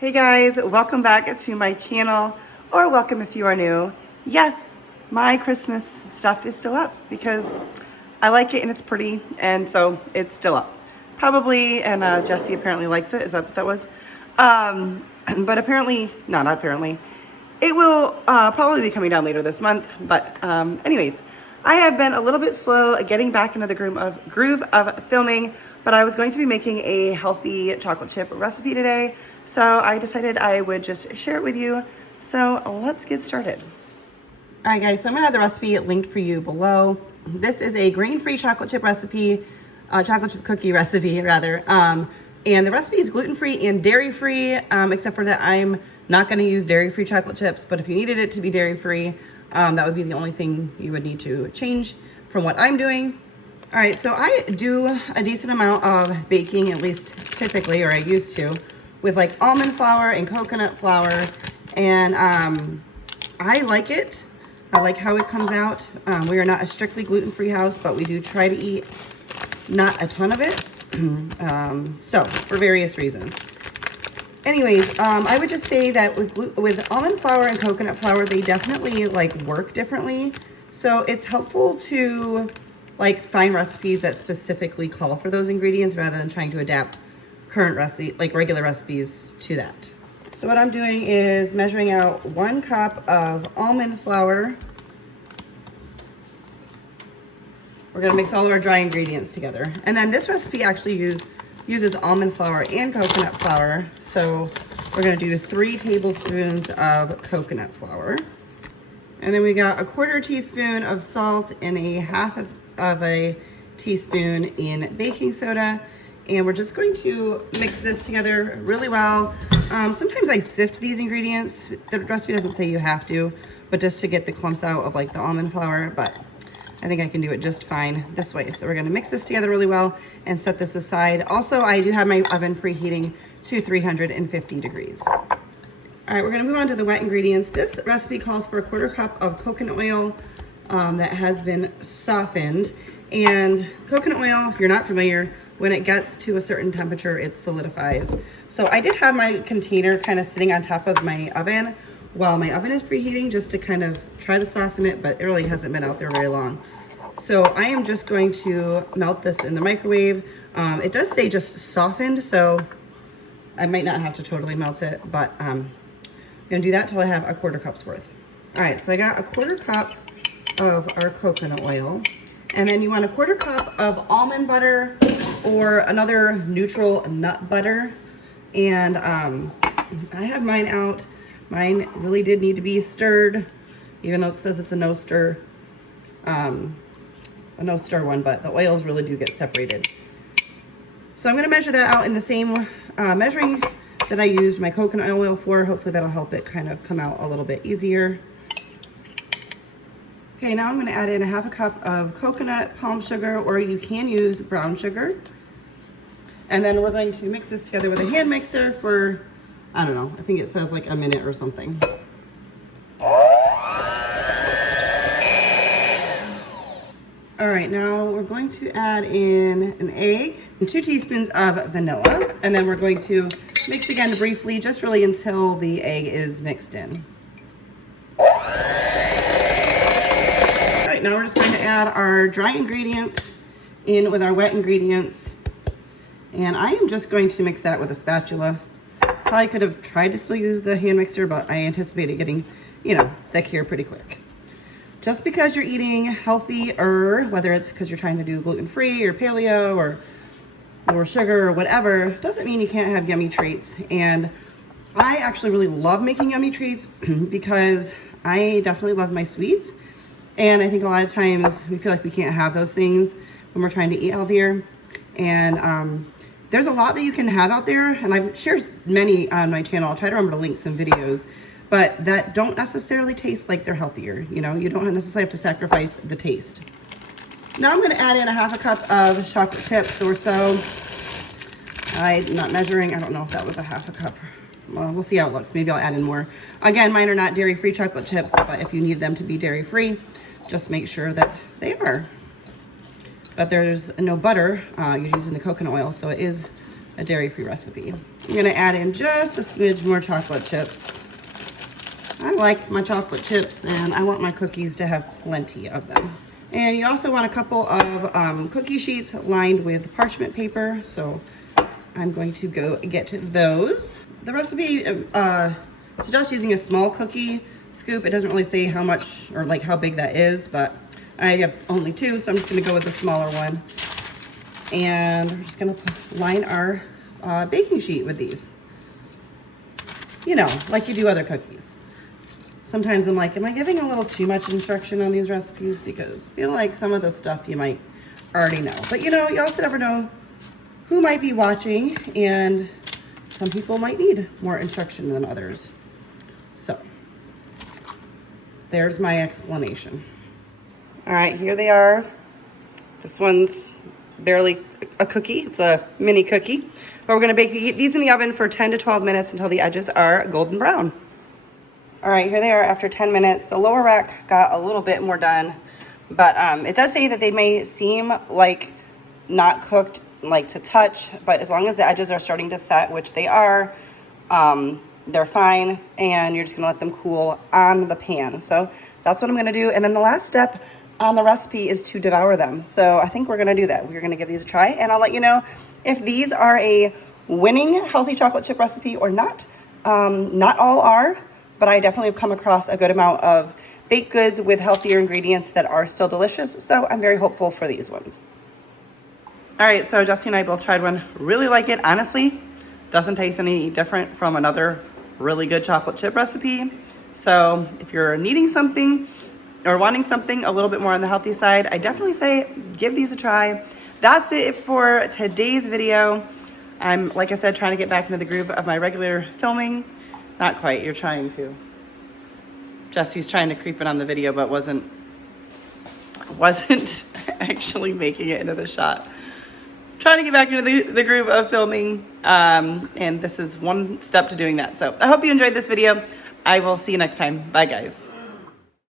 Hey guys, welcome back to my channel, or welcome if you are new. Yes, my Christmas stuff is still up because I like it and it's pretty, and so it's still up. Probably, and Jesse apparently likes it. Is that what that was? But apparently, no, not apparently. It will probably be coming down later this month, but anyways, I have been a little bit slow getting back into the groove of filming, but I was going to be making a healthy chocolate chip recipe today, so I decided I would just share it with you. So let's get started. All right, guys, so I'm gonna have the recipe linked for you below. This is a grain-free chocolate chip recipe, chocolate chip cookie recipe, rather. And the recipe is gluten-free and dairy-free, except for that I'm not gonna use dairy-free chocolate chips, but if you needed it to be dairy-free, that would be the only thing you would need to change from what I'm doing. All right, so I do a decent amount of baking, at least typically, or I used to, with like almond flour and coconut flour, and I like it. I like how it comes out. We are not a strictly gluten-free house, but we do try to eat not a ton of it. So for various reasons. Anyways, I would just say that with almond flour and coconut flour, they definitely like work differently. So it's helpful to like find recipes that specifically call for those ingredients rather than trying to adapt current recipe, like regular recipes, to that. So what I'm doing is measuring out 1 cup of almond flour. We're gonna mix all of our dry ingredients together. And then this recipe actually uses almond flour and coconut flour. So we're gonna do 3 tablespoons of coconut flour. And then we got a 1/4 teaspoon of salt and a 1/2 of a teaspoon in baking soda. And we're just going to mix this together really well. Sometimes I sift these ingredients. The recipe doesn't say you have to, but just to get the clumps out of like the almond flour, but I think I can do it just fine this way. So we're gonna mix this together really well and set this aside. Also, I do have my oven preheating to 350 degrees. All right, we're gonna move on to the wet ingredients. This recipe calls for a 1/4 cup of coconut oil that has been softened. And coconut oil, if you're not familiar, when it gets to a certain temperature, it solidifies. So I did have my container kind of sitting on top of my oven while my oven is preheating, just to kind of try to soften it, but it really hasn't been out there very long. So I am just going to melt this in the microwave. It does say just softened, so I might not have to totally melt it, but I'm gonna do that till I have a 1/4 cup's worth. All right, so I got a 1/4 cup of our coconut oil. And then you want a 1/4 cup of almond butter or another neutral nut butter. And I have mine out. Mine really did need to be stirred, even though it says it's a no stir one, but the oils really do get separated. So I'm gonna measure that out in the same measuring that I used my coconut oil for. Hopefully that'll help it kind of come out a little bit easier. Okay, now I'm gonna add in a 1/2 cup of coconut palm sugar, or you can use brown sugar. And then we're going to mix this together with a hand mixer for, I don't know, I think it says like a minute or something. All right, now we're going to add in an egg and 2 teaspoons of vanilla. And then we're going to mix again briefly, just really until the egg is mixed in. Now we're just going to add our dry ingredients in with our wet ingredients. And I am just going to mix that with a spatula. Probably could have tried to still use the hand mixer, but I anticipated getting, you know, thick here pretty quick. Just because you're eating healthier, whether it's because you're trying to do gluten-free or paleo or lower sugar or whatever, doesn't mean you can't have yummy treats. And I actually really love making yummy treats because I definitely love my sweets. And I think a lot of times we feel like we can't have those things when we're trying to eat healthier. And there's a lot that you can have out there, and I've shared many on my channel. I'll try to remember to link some videos, but that don't necessarily taste like they're healthier. You know, you don't necessarily have to sacrifice the taste. Now I'm gonna add in a 1/2 cup of chocolate chips or so. I'm not measuring, I don't know if that was a 1/2 cup. Well, we'll see how it looks. Maybe I'll add in more. Again, mine are not dairy-free chocolate chips, but if you need them to be dairy-free, just make sure that they are. But there's no butter. You're using the coconut oil, so it is a dairy-free recipe. I'm gonna add in just a smidge more chocolate chips. I like my chocolate chips and I want my cookies to have plenty of them. And you also want a couple of cookie sheets lined with parchment paper. So I'm going to go get those. The recipe suggests using a small cookie scoop. It doesn't really say how much or like how big that is, but I have only 2, so I'm just gonna go with the smaller one. And we're just gonna line our baking sheet with these. You know, like you do other cookies. Sometimes I'm like, am I giving a little too much instruction on these recipes? Because I feel like some of the stuff you might already know. But you know, you also never know who might be watching, and some people might need more instruction than others. So, there's my explanation. All right, here they are. This one's barely a cookie. It's a mini cookie. But we're gonna bake these in the oven for 10 to 12 minutes until the edges are golden brown. All right, here they are after 10 minutes. The lower rack got a little bit more done, but it does say that they may seem like not cooked, like to touch, but as long as the edges are starting to set, which they are, they're fine, and you're just gonna let them cool on the pan. So that's what I'm gonna do. And then the last step on the recipe is to devour them. So I think we're gonna do that. We're gonna give these a try, and I'll let you know if these are a winning healthy chocolate chip recipe or not. Not all are, but I definitely have come across a good amount of baked goods with healthier ingredients that are still delicious. So I'm very hopeful for these ones. All right, so Jesse and I both tried one. Really like it. Honestly, doesn't taste any different from another really good chocolate chip recipe. So if you're needing something or wanting something a little bit more on the healthy side, I definitely say give these a try. That's it for today's video. I'm, like I said, trying to get back into the groove of my regular filming. Not quite, you're trying to. Jesse's trying to creep in on the video, but wasn't actually making it into the shot. Trying to get back into the groove of filming, and this is one step to doing that. So I hope you enjoyed this video. I will see you next time. Bye, guys.